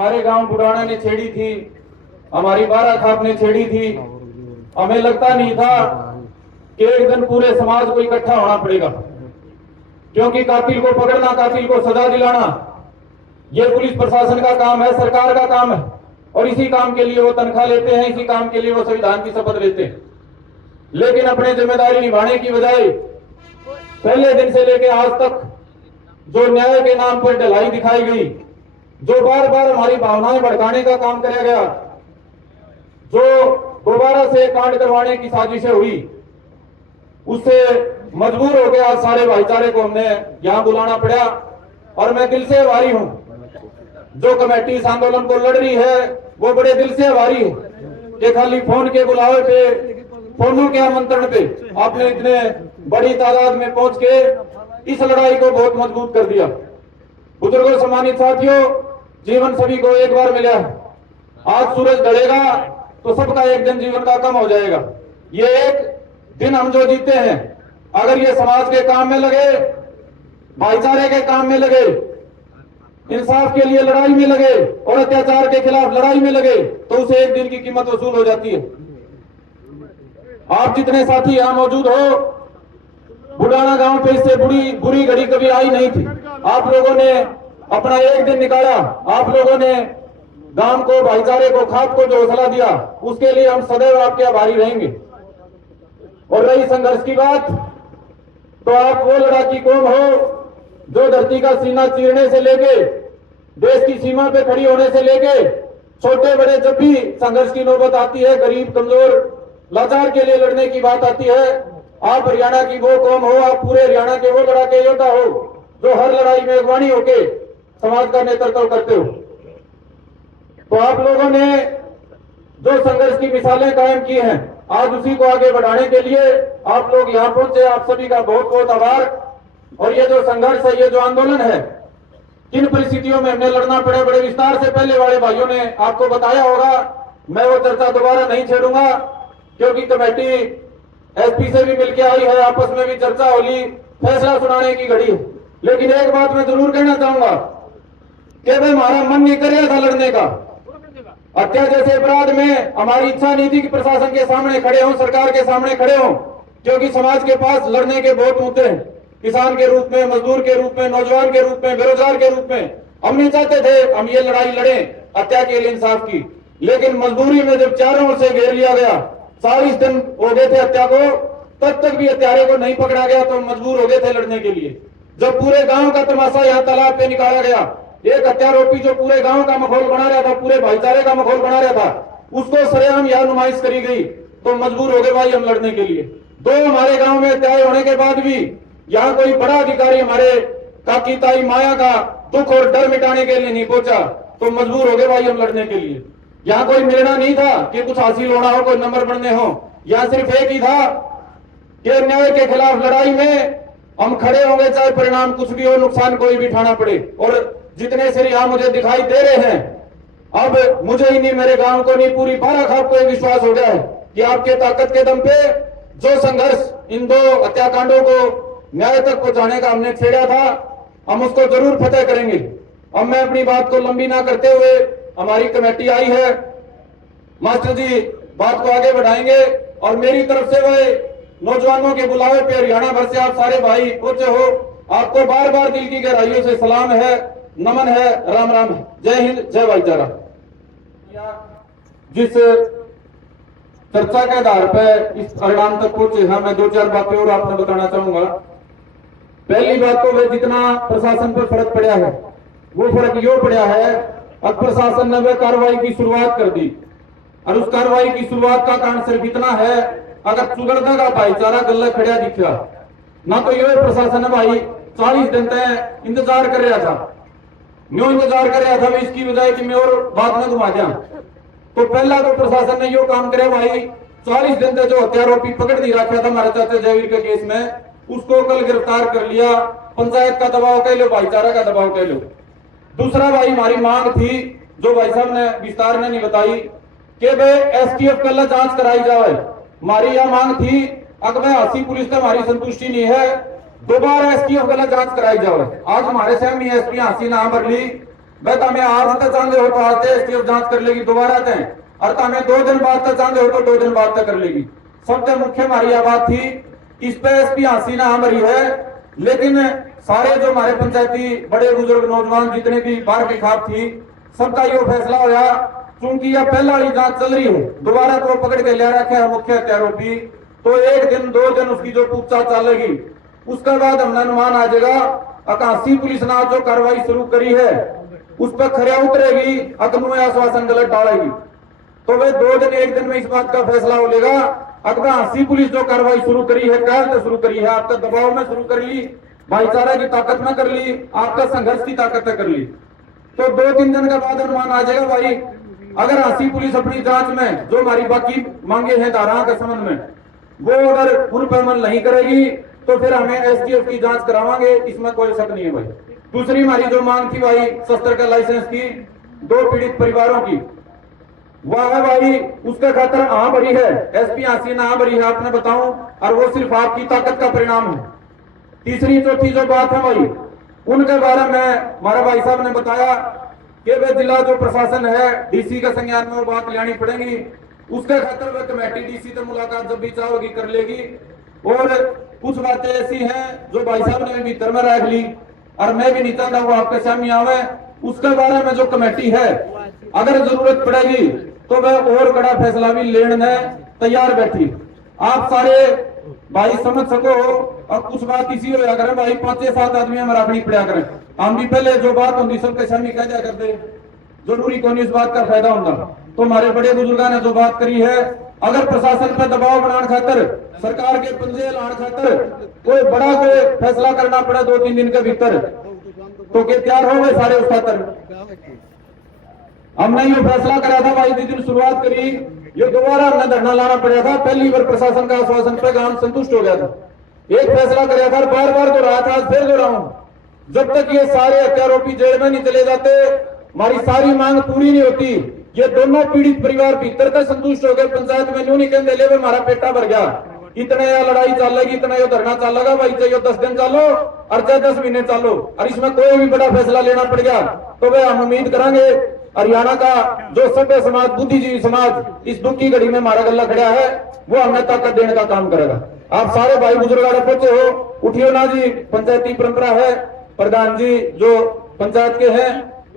हमारे गांव बुढ़ाना ने छेड़ी थी, हमारी बारा खाप ने छेड़ी थी। हमें लगता नहीं था कि एक दिन पूरे समाज को इकट्ठा होना पड़ेगा, क्योंकि कातिल को पकड़ना, कातिल को सजा दिलाना ये पुलिस प्रशासन का काम है, सरकार का काम है, और इसी काम के लिए वो तनख्वाह लेते हैं, इसी काम के लिए वो संविधान की शपथ लेते हैं। लेकिन अपने जिम्मेदारी निभाने की बजाय पहले दिन से लेकर आज तक जो न्याय के नाम पर ढिलाई दिखाई गई, जो बार बार हमारी भावनाएं भड़काने का काम किया गया, जो दोबारा से कांड करवाने की साजिशें हुई, उससे मजबूर हो गया आज सारे भाईचारे को हमने यहां बुलाना पड़ा। और मैं दिल से आभारी हूं, जो कमेटी इस आंदोलन को लड़ रही है वो बड़े दिल से आभारी है कि खाली फोन के बुलावे पे, फोनों के आमंत्रण पे आपने इतने बड़ी तादाद में पहुंच के इस लड़ाई को बहुत मजबूत कर दिया। बुजुर्गों, सम्मानित साथियों, जीवन सभी को एक बार मिला है। आज सूरज ढलेगा तो सबका एक दिन जीवन का कम हो जाएगा। ये एक दिन हम जो जीते हैं, अगर ये समाज के काम में लगे, भाईचारे के काम में लगे, इंसाफ के लिए लड़ाई में लगे और अत्याचार के खिलाफ लड़ाई में लगे, तो उसे एक दिन की कीमत वसूल हो जाती है। आप जितने साथी यहां मौजूद हो, बुढ़ाना गांव पे इससे बुरी घड़ी कभी आई नहीं थी। आप लोगों ने अपना एक दिन निकाला, आप लोगों ने गांव को, भाईचारे को, खाप को जो हौसला दिया, उसके लिए हम सदैव आपके आभारी रहेंगे। और रही संघर्ष की बात, तो आप वो लड़ाकी कौन हो जो धरती का सीना चीरने से लेके, देश की सीमा पे खड़ी होने से लेके, छोटे बड़े जब भी संघर्ष की नौबत आती है, गरीब कमजोर लाचार के लिए लड़ने की बात आती है, आप हरियाणा की वो कौम हो, आप पूरे हरियाणा के वो लड़ाके योद्धा हो जो हर लड़ाई में अगवानी होके समाज का नेतृत्व करते हो। तो आप लोगों ने जो संघर्ष की मिसालें कायम की हैं, आज उसी को आगे बढ़ाने के लिए आप लोग यहाँ पहुंचे, आप सभी का बहुत बहुत आभार। और ये जो संघर्ष है, ये जो आंदोलन है, किन परिस्थितियों में हमने लड़ना पड़े, बड़े विस्तार से पहले वाले भाइयों ने आपको बताया होगा। मैं वो चर्चा दोबारा नहीं छेड़ूंगा, क्योंकि कमेटी एसपी से भी मिलकर आई है, आपस में भी चर्चा होली, फैसला सुनाने की घड़ी है। लेकिन एक बात मैं जरूर कहना चाहूंगा कि भाई हमारा मन नहीं कर रहा था लड़ने का। हत्या जैसे अपराध में हमारी इच्छा नहीं थी कि प्रशासन के सामने खड़े हों, सरकार के सामने खड़े हों, क्योंकि समाज के पास लड़ने के बहुत मुद्दे हैं। किसान के रूप में, मजदूर के रूप में, नौजवान के रूप में, बेरोजगार के रूप में हम नहीं चाहते थे हम ये लड़ाई लड़ें हत्या के लिए, इंसाफ की। लेकिन मजबूरी में जब चारों ओर से घेर लिया गया, 40 दिन हो गए थे हत्या को, तब तक भी हत्यारे को नहीं पकड़ा गया, तो मजबूर हो गए थे लड़ने के लिए। जब पूरे गांव का तमाशा यहाँ तालाब पे निकाला गया, एक हत्यारोपी जो पूरे गांव का माहौल बना रहा था, पूरे भाईचारे का माहौल बना रहा था, उसको सरेआम यहाँ नुमाइश करी गई, तो मजबूर हो गए भाई हम लड़ने के लिए। दो हमारे गांव में हत्याएं होने के बाद भी यहाँ कोई बड़ा अधिकारी हमारे काकी ताई माया का दुख और डर मिटाने के लिए नहीं पहुंचा, तो मजबूर हो गए भाई हम लड़ने के लिए। यहाँ कोई निर्णय नहीं था कि कुछ हासिल होना हो, कोई नंबर बढ़ने हो, यहाँ सिर्फ एक ही था कि अन्याय के खिलाफ लड़ाई में हम खड़े होंगे, चाहे परिणाम कुछ भी हो, नुकसान कोई भी उठाना पड़े। और जितने सिर यहाँ मुझे दिखाई दे रहे हैं, अब मुझे ही नहीं, मेरे गांव को नहीं, पूरी बारा खाप को विश्वास हो गया है कि आपके ताकत के दम पे जो संघर्ष इन दो हत्याकांडों को न्याय तक पहुंचाने का हमने छेड़ा था, हम उसको जरूर फतेह करेंगे। अब मैं अपनी बात को लंबी ना करते हुए, हमारी कमेटी आई है, मास्टर जी बात को आगे बढ़ाएंगे। और मेरी तरफ से वह नौजवानों के बुलावे पे हरियाणा भर से आप सारे भाई पहुंचे हो, आपको बार बार दिल की गहराइयों से सलाम है, नमन है, राम राम है। जय हिंद, जय भाईचारा। जिस चर्चा के आधार पर इस परिणाम तक पहुंचे हैं, मैं 2-4 बातें और आपने बताना चाहूंगा। पहली बात तो वह जितना प्रशासन पर फर्क पड़ा है, वो फर्क यो पड़ा है, अब प्रशासन ने वह कार्रवाई की शुरुआत कर दी, और उस कार्रवाई की शुरुआत का कारण सिर्फ इतना है, अगर चुगड़दा का भाईचारा गले खड़ा दिखा ना, तो ये प्रशासन है भाई 40 दिन तक इंतजार कर रहा था। क्यों इंतजार कर रहा था मैं, इसकी बजाय कि मैं और बात में घुमा जाऊं, तो पहला तो प्रशासन ने यो काम करे भाई, 40 दिन तक जो हत्यारोपी पकड़ नहीं रखा था हमारे चाचा जयवीर के केस में, उसको कल गिरफ्तार कर लिया। पंचायत का दबाव कह लो, भाईचारा का दबाव कह लो। दूसरा भाई हमारी मांग थी, जो भाई साहब ने विस्तार में नहीं बताई, कि भाई एसटीएफ कल जांच कराई जाए। हमारी यह मांग थी, अगर हासी पुलिस का हमारी संतुष्टि नहीं है, दोबारा एसटीएफ कल जांच कराई जाए। आज हमारे से एसपी हासी ना बरली, बस हमें आज तक चाहते हो तो आज एसटीएफ जांच कर लेगी दोबारा दें, और हमें 2 दिन बाद तक चाहते हो तो 2 दिन बाद तक कर लेगी। सबसे मुख्य हमारी यह बात थी, इस पे एसपी हसीना हमारी है, लेकिन सारे जो हमारे पंचायती बड़े बुजुर्ग नौजवान जितने भी बाहर की खाप थी, सबका ये फैसला होया, क्योंकि यह पहला वाली जांच चल रही है, दोबारा तो पकड़ के ले रखे है मुख्य आरोपी, तो 1 दिन 2 दिन उसकी जो पूछताछ चलेगी, उसके बाद हमने अनुमान आ जाएगा। अकाशी पुलिस ने जो कार्रवाई शुरू करी है उस पर खरिया उतरेगी, अकनू आश्वासन गलत डालेगी, तो वे 2 दिन 1 दिन में इस बात का फैसला हो लेगा। अकाशी पुलिस जो कार्रवाई शुरू करी है, कैसे शुरू करी है, आपका दबाव में शुरू कर ली, भाईचारा की ताकत में कर ली, आपका संघर्ष की ताकत में कर ली, तो 2-3 दिन के बाद अनुमान आ जाएगा भाई। अगर हांसी पुलिस अपनी जांच में जो हमारी बाकी मांगे हैं धाराओं के संबंध में, वो अगर पूर्ण पर अमल नहीं करेगी तो फिर हमें एसटीएफ की जांच करावांगे, इसमें कोई शक नहीं है भाई। दूसरी हमारी जो मांग थी भाई शस्त्र का लाइसेंस की 2 पीड़ित परिवारों की, वह है भाई, उसका खातर हाँ भरी है, एसपी हसीना हाँ भरी है, आपने बताऊं, और वो सिर्फ आपकी ताकत का परिणाम है। तीसरी चौथी जो बात है भाई, उनके बारे में हमारे भाई साहब ने बताया कि वे जिला जो प्रशासन है डीसी के संज्ञान में वो बात लानी पड़ेगी, उसके खातर वे कमेटी डीसी से मुलाकात जब भी चाहोगी कर लेगी। और कुछ बातें ऐसी हैं जो भाई साहब ने भीतर में रख ली, और मैं भी नहीं चाहता वो आपके सामने आवे, उसके बारे में जो कमेटी है अगर जरूरत पड़ेगी तो वह और कड़ा फैसला भी लेने तैयार बैठी। आप सारे भाई समझ सको, और कुछ बात इसी हो करें भाई, 5-7 आदमी हमारा अपनी पड़ा करें, हम भी पहले जो बात होती सबके सामने कह दिया करते, जरूरी कौन इस बात का फायदा होगा। तो हमारे बड़े बुजुर्गों ने जो बात करी है, अगर प्रशासन पर दबाव बनाने खातर, सरकार के पंजे लाने खातर कोई बड़ा कोई फैसला करना पड़ा 2-3 दिन के भीतर, तो क्या तैयार हो गए सारे उस खातर। हमने ये फैसला करा था भाई, जिस दिन शुरुआत करी, ये दोबारा हमने धरना लाना पड़ा था। पहली बार प्रशासन का आश्वासन पे गांव संतुष्ट हो गया था, एक फैसला कराया था, बार बार दोहराया था, आज फिर दोहराऊं, जब तक ये सारे हत्यारोपी जेल में नहीं चले जाते, हमारी सारी मांग पूरी नहीं होती। ये दोनों पीड़ित परिवार भीतर तक संतुष्ट हो गए, पंचायत में न्यू नहीं कहते ले हमारा पेटा भर गया, इतना यह लड़ाई चलेगी, इतना यह धरना चलेगा भाई, चाहे 10 दिन चालो और चाहे 10 महीने चालो, और इसमें कोई भी बड़ा फैसला लेना पड़ गया तो वे हम उम्मीद करेंगे हरियाणा का जो सभ्य समाज, बुद्धिजीवी समाज इस दुख की घड़ी में हमारा गला खड़ा है, वो हमें ताकत देने का काम करेगा। आप सारे भाई बुजुर्ग पहुंचे हो, उठियो ना जी, पंचायती परंपरा है, प्रधान जी जो पंचायत के हैं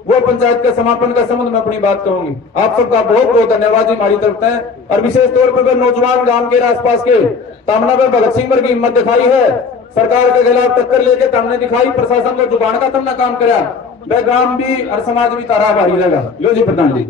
वो पंचायत के समापन का संबंध में अपनी बात कहूंगी। आप सबका बहुत बहुत धन्यवाद जी हमारी तरफ से, और विशेष तौर पर नौजवान गांव के आसपास के तामना में भगत सिंह की हिम्मत दिखाई है, सरकार के खिलाफ टक्कर लेके तामने दिखाई, प्रशासन को जुबान का तमना काम करा, वह गांव भी और समाज भी तारा भारी रहेगा। लो जी प्रधान जी।